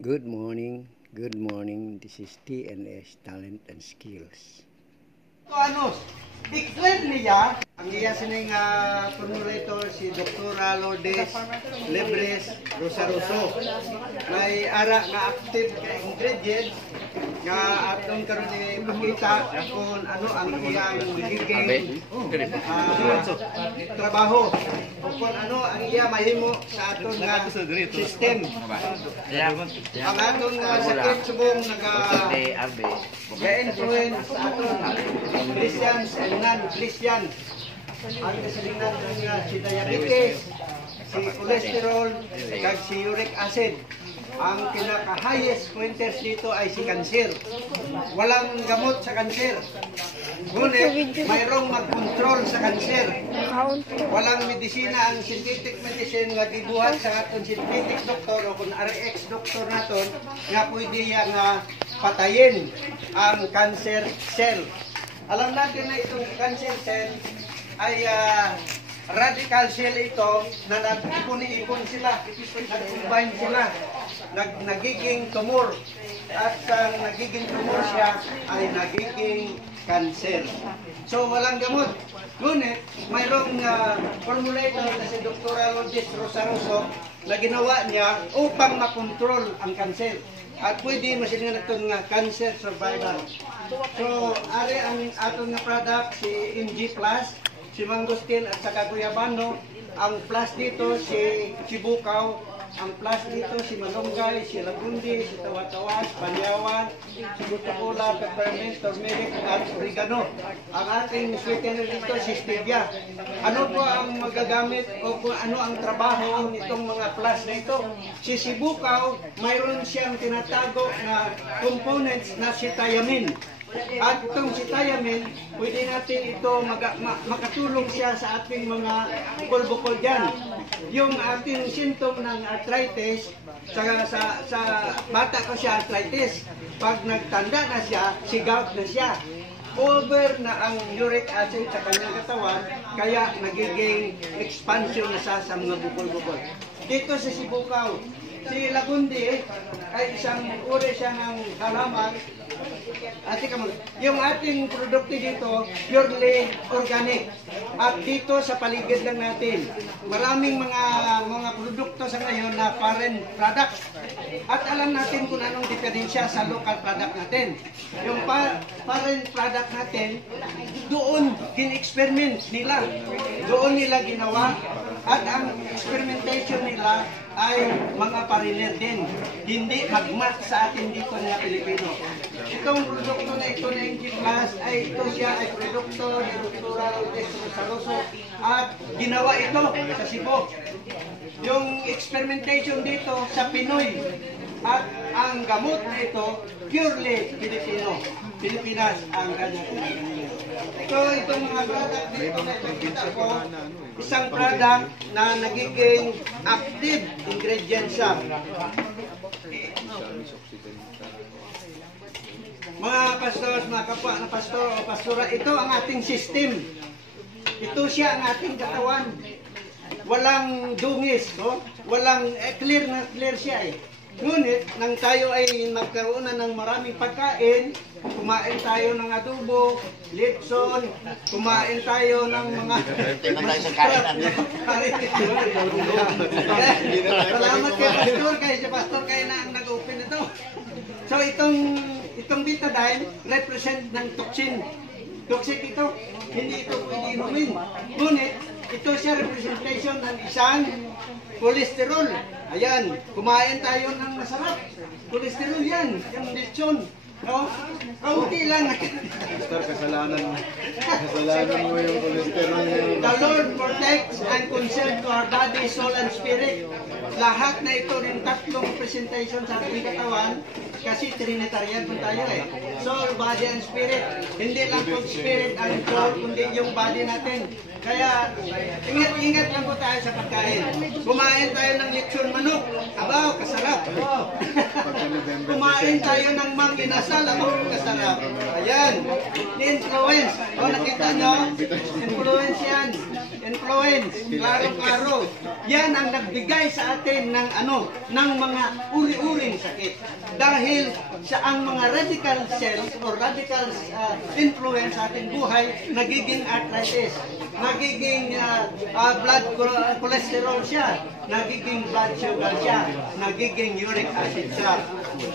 Good morning. Good morning. This is TNS Talent and Skills. Ano, declare niya, ang iya sining formulator si Dr. Lourdes Lebres Rosaroso. May ara nga active ingredient nga atong karon ni pakita kung ano ang iyang magiging trabaho o kung ano ang iya mahimo sa aton nga system. Ang aton sakit subong nag-influence sa aton Christians and non-Christian. Ang kasalinan ng si diabetes, si cholesterol, kag si uric acid. Ang pinaka-highest pointers dito ay si cancer. Walang gamot sa cancer. Ngunit, mayroong mag-control sa cancer. Walang medisina ang synthetic medicine nga gibuhat sa aton synthetic doctor o kung RX doctor naton nga pwede yang patayin ang cancer cell. Alam natin na itong cancer cell ay radical cell ito na nag-ipon-ipon sila, nag-combine sila, nagiging tumor. At nagiging tumor siya ay nagiging cancer. So walang gamot. Ngunit mayroong formulator na si Dr. Lourdes Rosaroso na ginawa niya upang makontrol ang cancer. At pwede masingan natin nga cancer survivor. So, ari ang aton nga product, si MG Plus, si Mangosteen at saka Guyabano. Ang plus dito, si Bukaw. Ang plus dito, si Malunggay, si Lagundi, si Tawa-Tawas, Panyawan, si Butacula, Peppermint, Turmeric, at Oregano. Ang ating sweetener dito, si Stevia. Ano po ang magagamit o kung ano ang trabaho nitong mga plus na ito? Si Bukaw, mayroon siyang tinatago na components na si thiamine. At itong si thiamine, pwede natin ito makatulong siya sa ating mga bukol-bukol dyan. Yung ating symptom ng arthritis, sa bata ko siya arthritis, pag nagtanda na siya, si gout na siya. Over na ang uric acid sa kanyang katawan, kaya nagiging expansion na siya sa mga bukol-bukol. Dito sa Sibukaw, si Lagundi ay isang uri siya ng halaman. Yung ating produkto dito, purely organic. At dito sa paligid lang natin, maraming mga produkto sa ngayon na foreign products. At alam natin kung anong diferensya sa local product natin. Yung foreign product natin, doon gin-experiment nila. Doon nila ginawa. At ang experimentation nila ay mga pariner din. Hindi mag-match sa atin dito na Pilipino. Itong produkto na ito na MG Plus ay ito siya ay produkto ni Dr. Lourdes Rosaroso at ginawa ito sa Cebu. Yung experimentation dito sa Pinoy at ang gamot na ito purely Filipino. Pilipinas ang kanyang. So itong mga product dito na ipakita ko, isang product na nagiging active ingredient siya. Mga pastors, mga kapwa na pastor o pastora, ito ang ating system. Ito siya ang ating katawan. Walang dungis, no? Walang clear na clear siya eh. Ngunit, nang tayo ay magkaroon na ng maraming pagkain, kumain tayo ng adobo, lipson, kumain tayo ng mga... Salamat kay Pastor, kay Pastor kayo na ang nag-open ito. So itong betadine represent ng toxin. Toxic ito, hindi ito pwede inumin. Ngunit, ito siya representation ng isang cholesterol. Ayan, kumain tayo ng masarap. Cholesterol yan, yung lechon. No? Kaunti lang. Pastor, kasalanan mo yung cholesterol. The Lord protects and conserves our body, soul, and spirit. Lahat na ito rin tatlong presentation sa ating katawan kasi Trinitarian po tayo eh. Soul, body, and spirit. Hindi lang po spirit and soul, kundi yung body natin. Kaya, ingat-ingat lang po tayo sa pagkain. Kumain tayo ng lechon manok. Abaw, kasarap. Kumain tayo ng manginasal. Abaw, kasarap. Ayan. Influence. O, nakita nyo? Influence yan. Influence. Klaro-klaro. Yan ang nagbigay sa atin ng ng mga uri-uring sakit. Dahil sa ang mga radical cells or radical influence sa ating buhay, nagiging arthritis, nagiging blood cholesterol siya, nagiging blood sugar siya, nagiging uric acid siya.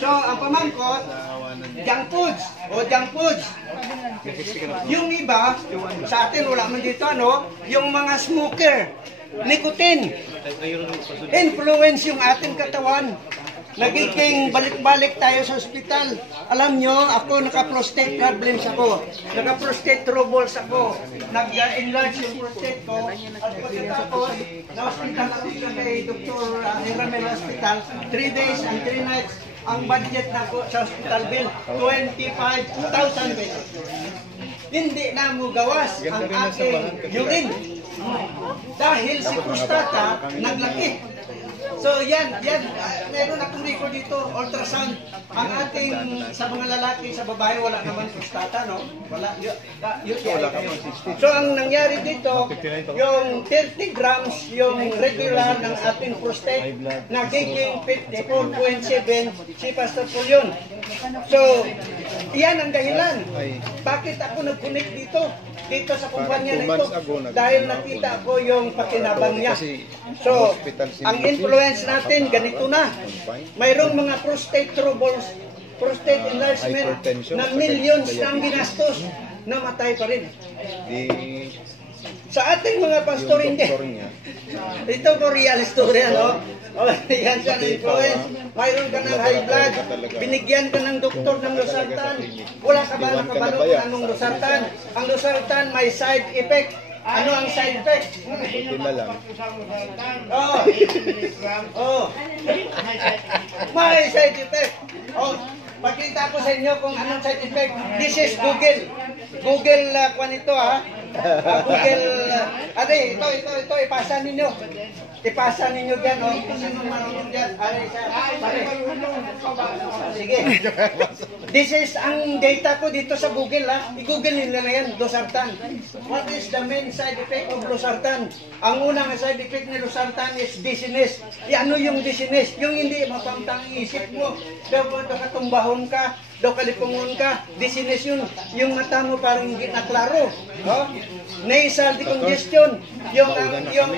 So, ang pamangkot, junk foods o junk foods. Yung iba, sa atin wala man dito, ano, yung mga smoker, nicotine, influence yung ating katawan. Nagiging balik-balik tayo sa ospital. Alam nyo, ako naka-prostate problems ako. Naka-prostate troubles ako. Nag-enlarge yung prostate ko. At pagkatapos, na-hospital ako kay Dr. Hiramel Hospital. 3 days and 3 nights. Ang budget na ko sa hospital bill, 25,000 pesos. Hindi na mo gawas ang aking urine. Dahil si prostata naglaki. So yan, meron akong record dito, ultrasound. Ang ating, sa mga lalaki, sa babae, wala naman prostata, no? Wala, so ang nangyari dito, yung 30 grams, yung regular ng ating prostate, nagiging 54.7 si Pastor Paul yun. So, yan ang dahilan. Bakit ako nag-connect dito sa kumpanya na ito? Dahil nakita ko yung pakinabang niya. So, ang influence natin, ganito na. Mayroong mga prostate troubles, prostate enlargement na millions na ginastos, namatay pa rin. Sa ating mga pastor, hindi. Ito po real story, ano? O, yan siya na influence. Mayroon ka ng high blood, binigyan ka ng doktor ng losartan. Wala ka ba nakabalo kung anong losartan? Ang losartan may side effect. Ano ang side effect? Oh. May side effect. Oh, pakita ko sa inyo kung anong side effect. This is Google. Google kung ito ha. Google, ito, ipasa ninyo. Ipasa ninyo dyan, o. Sino marunong dyan? Sige. This is ang data ko dito sa Google, ha. I-Google nila na yan, losartan. What is the main side effect of losartan? Ang unang side effect ni losartan is dizziness. Ano yung dizziness? Yung hindi mapamtang isip mo. Daw katumbahon ka, daw kalipungon ka, dizziness yun. Yung mata mo parang hindi na klaro. No? Nasal decongestion, yung ilong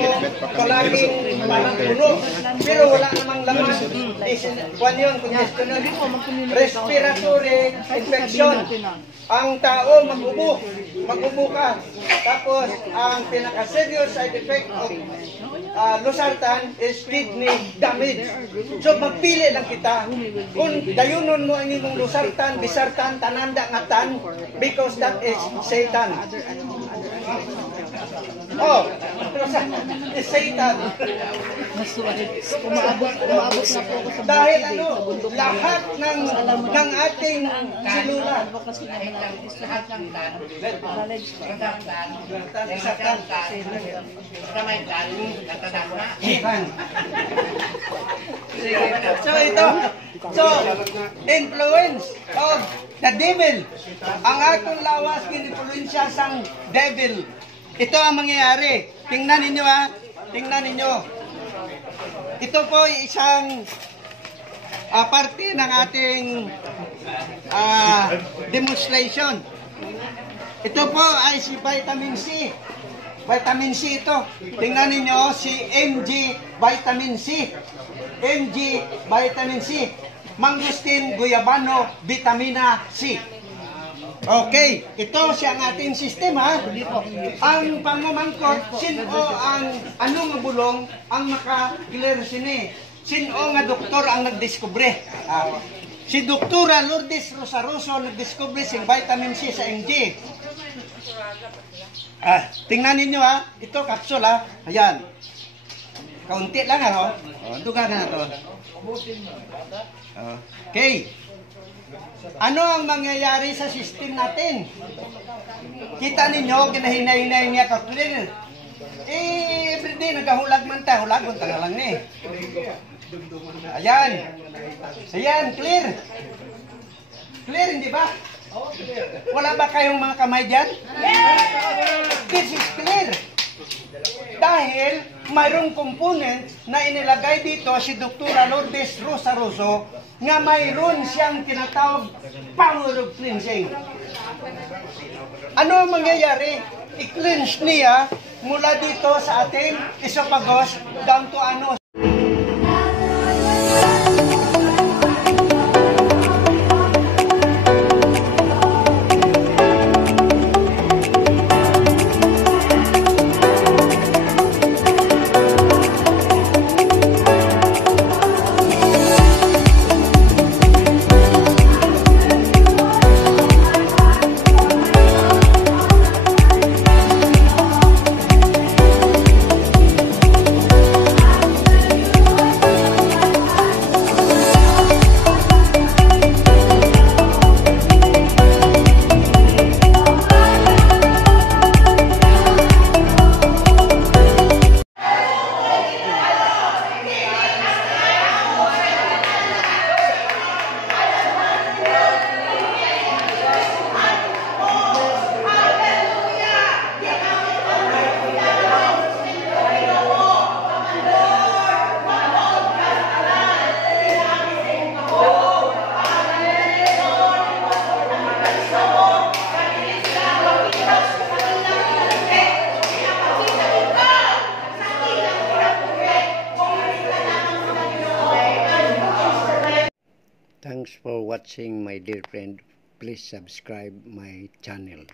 mo palaging parang puno, pero wala namang laman. Kwan yun, congestion. Respiratory infection. Ang tao magubo ka. Tapos, ang pinaka-serious side effect of losartan is kidney damage. So, magpili lang kita. Kung dayunon mo ang imong losartan, bisartan, tananda, ngatan, because that is Satan. Oh, is Satan. Umaabot na po ako sa dahil ano, lahat ng ating silula. So influence of the devil. Ang atong lawas gininfluensya sang devil. Ito ang mangyayari. Tingnan ninyo ha. Tingnan ninyo. Ito po isang parte ng ating demonstration. Ito po ay si vitamin C. Vitamin C ito. Tingnan ninyo si MG vitamin C. MG vitamin C. Mangosteen guyabano vitamina C. Okay, ito siya ang ating sistema. Ang pangmamangkot, sino ang anong bulong ang maka-clear sini? Sino nga doktor ang nagdiskubre? Si Doktora Lourdes Rosaroso nagdiskubre si vitamin C sa MG. Tingnan ninyo ha, ito capsule ha. Ayan. Kaunti lang ha. Duga na to. Okay. Ano ang mangyayari sa system natin? Kita ninyo, ginahinay-hinay niya ka-clear. Everyday nagahulag man tayo, hulagon tayo lang ni. Ayan. Ayan, clear. Clear, hindi ba? Wala ba kayong mga kamay dyan? This is clear. Dahil mayroong component na inilagay dito si Dr. Lourdes Rosaroso nga mayroon siyang tinatawag power of cleansing. Ano ang mangyayari? I-cleanse niya mula dito sa ating esophagus down to ano. Thanks for watching, my dear friend. Please subscribe my channel.